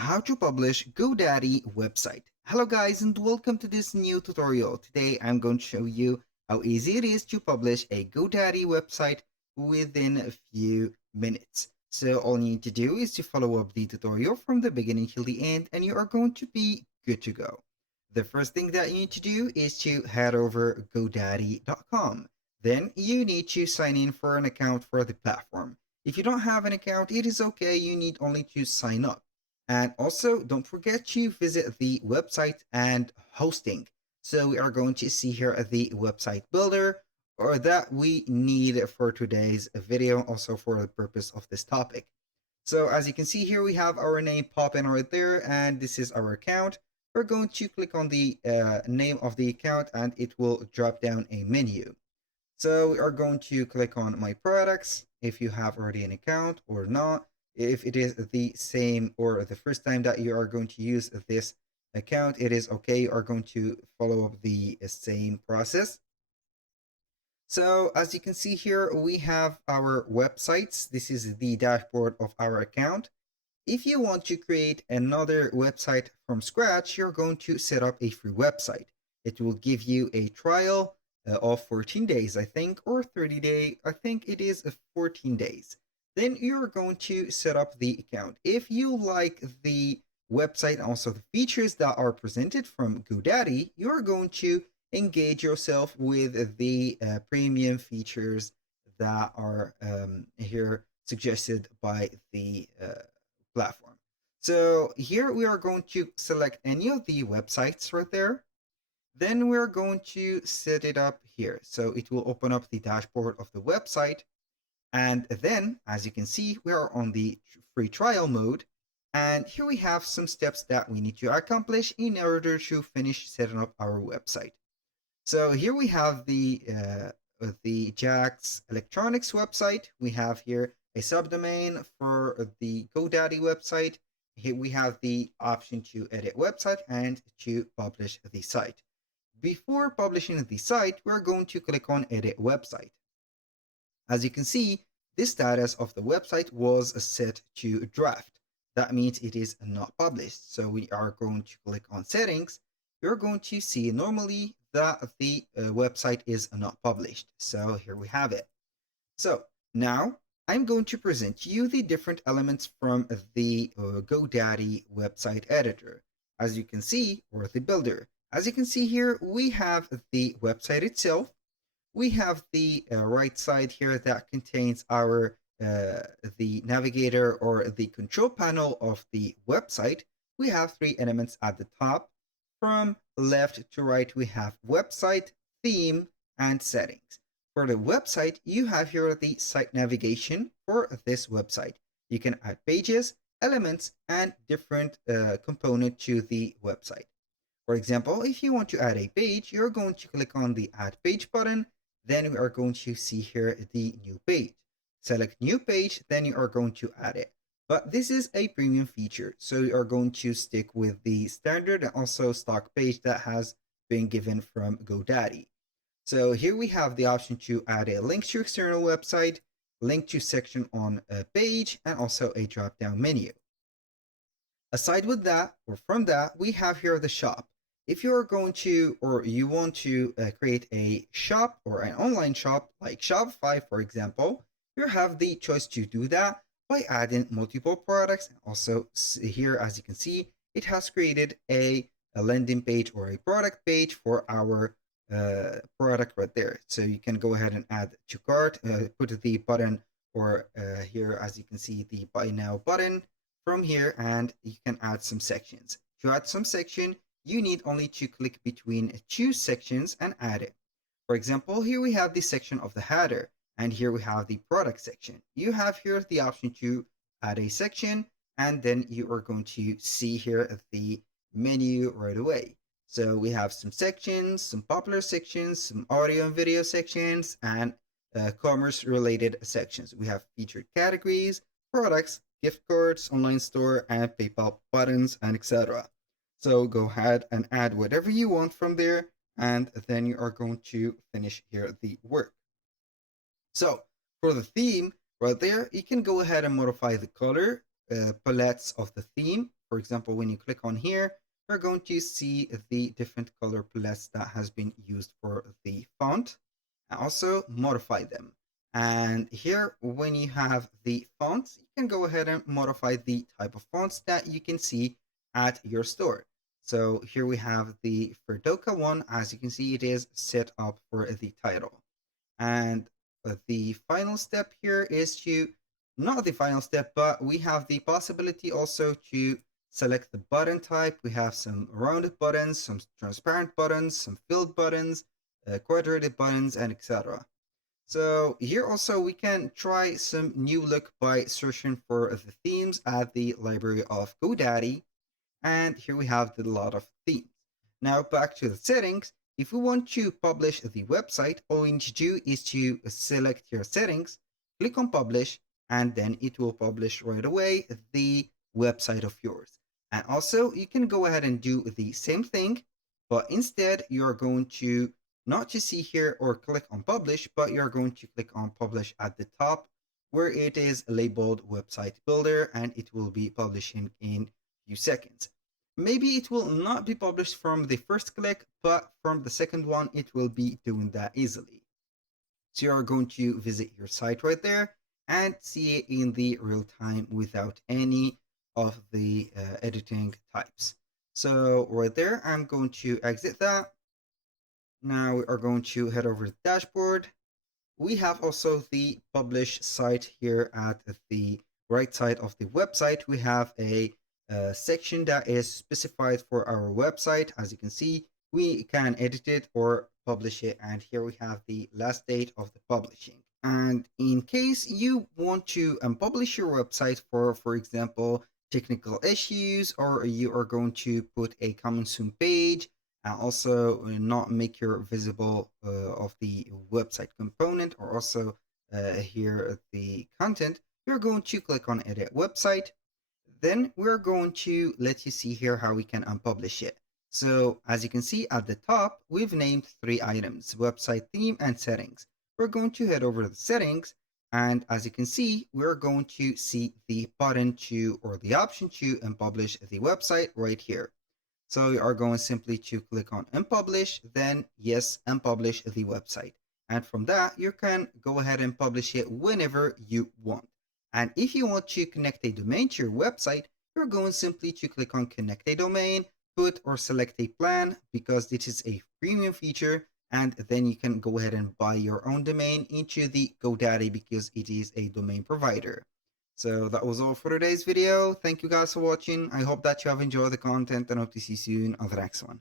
how to publish Godaddy website. Hello guys and welcome to this new tutorial. Today I'm going to show you how easy it is to publish a Godaddy website within a few minutes. So all you need to do is to follow up the tutorial from the beginning till the end and you are going to be good to go. The first thing that you need to do is to head over godaddy.com. Then you need to sign in for an account for the platform. If you don't have an account, it is okay. You need only to sign up. And also, don't forget to visit the website and hosting. So we are going to see here the website builder or that we need for today's video, also for the purpose of this topic. So as you can see here, we have our name popping right there, and this is our account. We're going to click on the name of the account and it will drop down a menu. So we are going to click on my products if you have already an account or not. If it is the same or the first time that you are going to use this account, it is okay. You are going to follow up the same process. So as you can see here, we have our websites. This is the dashboard of our account. If you want to create another website from scratch, you're going to set up a free website. It will give you a trial of 14 days, I think, or 30 days. I think it is 14 days. Then you're going to set up the account. If you like the website and also the features that are presented from GoDaddy, you're going to engage yourself with the premium features that are here suggested by the platform. So here we are going to select any of the websites right there. Then we're going to set it up here. So it will open up the dashboard of the website. And then, as you can see, we are on the free trial mode. And here we have some steps that we need to accomplish in order to finish setting up our website. So here we have the Jax Electronics website. We have here a subdomain for the GoDaddy website. Here we have the option to edit website and to publish the site. Before publishing the site, we're going to click on edit website. As you can see, the status of the website was set to draft. That means it is not published. So we are going to click on settings. You're going to see normally that the website is not published. So here we have it. So now I'm going to present to you the different elements from the GoDaddy website editor. As you can see, or the builder. As you can see here, we have the website itself. We have the right side here that contains our the navigator or the control panel of the website. We have three elements at the top. From left to right, we have website, theme, and settings. For the website, you have here the site navigation for this website. You can add pages, elements, and different components to the website. For example, if you want to add a page, you're going to click on the Add Page button. Then we are going to see here the new page. Select New Page, then you are going to add it. But this is a premium feature, so you are going to stick with the standard and also stock page that has been given from GoDaddy. So here we have the option to add a link to external website, link to section on a page, and also a drop-down menu. Aside with that, or from that, we have here the shop. If you're going to, or you want to create a shop or an online shop like Shopify, for example, you have the choice to do that by adding multiple products. And also here, as you can see, it has created a landing page or a product page for our product right there. So you can go ahead and add to cart, put the button, or here, as you can see, the buy now button from here, and you can add some sections. To add some section, you need only to click between two sections and add it. For example, here we have the section of the header, and here we have the product section. You have here the option to add a section, and then you are going to see here the menu right away. So we have some sections, some popular sections, some audio and video sections, and commerce related sections. We have featured categories, products, gift cards, online store, and PayPal buttons, and etc. So go ahead and add whatever you want from there, and then you are going to finish here the work. So for the theme right there, you can go ahead and modify the color palettes of the theme. for example, when you click on here, you're going to see the different color palettes that has been used for the font, and also modify them. And here, when you have the fonts, you can go ahead and modify the type of fonts that you can see at your store. So here we have the Ferdoka one. As you can see, it is set up for the title. And the final step here is to, not the final step, but we have the possibility also to select the button type. We have some rounded buttons, some transparent buttons, some filled buttons, quadrated buttons, and etc. So here also we can try some new look by searching for the themes at the library of Godaddy. And here we have the lot of themes. Now back to the settings. If we want to publish the website, all we need to do is to select your settings, click on publish, and then it will publish right away the website of yours. And also you can go ahead and do the same thing, but instead you're going to not just see here or click on publish, but you're going to click on publish at the top where it is labeled website builder, and it will be publishing in few seconds. Maybe it will not be published from the first click, but from the second one, it will be doing that easily. So you are going to visit your site right there and see it in the real time without any of the editing types. So right there, I'm going to exit that. Now we are going to head over to the dashboard. We have also the publish site here at the right side of the website. We have a section that is specified for our website. As you can see, we can edit it or publish it. And here we have the last date of the publishing. And in case you want to publish your website for example, technical issues, or you are going to put a coming soon page, and also not make your visible of the website component, or also here the content, you're going to click on edit website. Then we're going to let you see here how we can unpublish it. So as you can see at the top, we've named 3 items: website theme and settings. We're going to head over to the settings, and as you can see, we're going to see the button to, or the option to unpublish the website right here. So you are going simply to click on unpublish, then yes, unpublish the website. And from that, you can go ahead and publish it whenever you want. And if you want to connect a domain to your website, you're going simply to click on connect a domain, put or select a plan, because this is a premium feature. And then you can go ahead and buy your own domain into the GoDaddy because it is a domain provider. So that was all for today's video. Thank you guys for watching. I hope that you have enjoyed the content and hope to see you soon on the next one.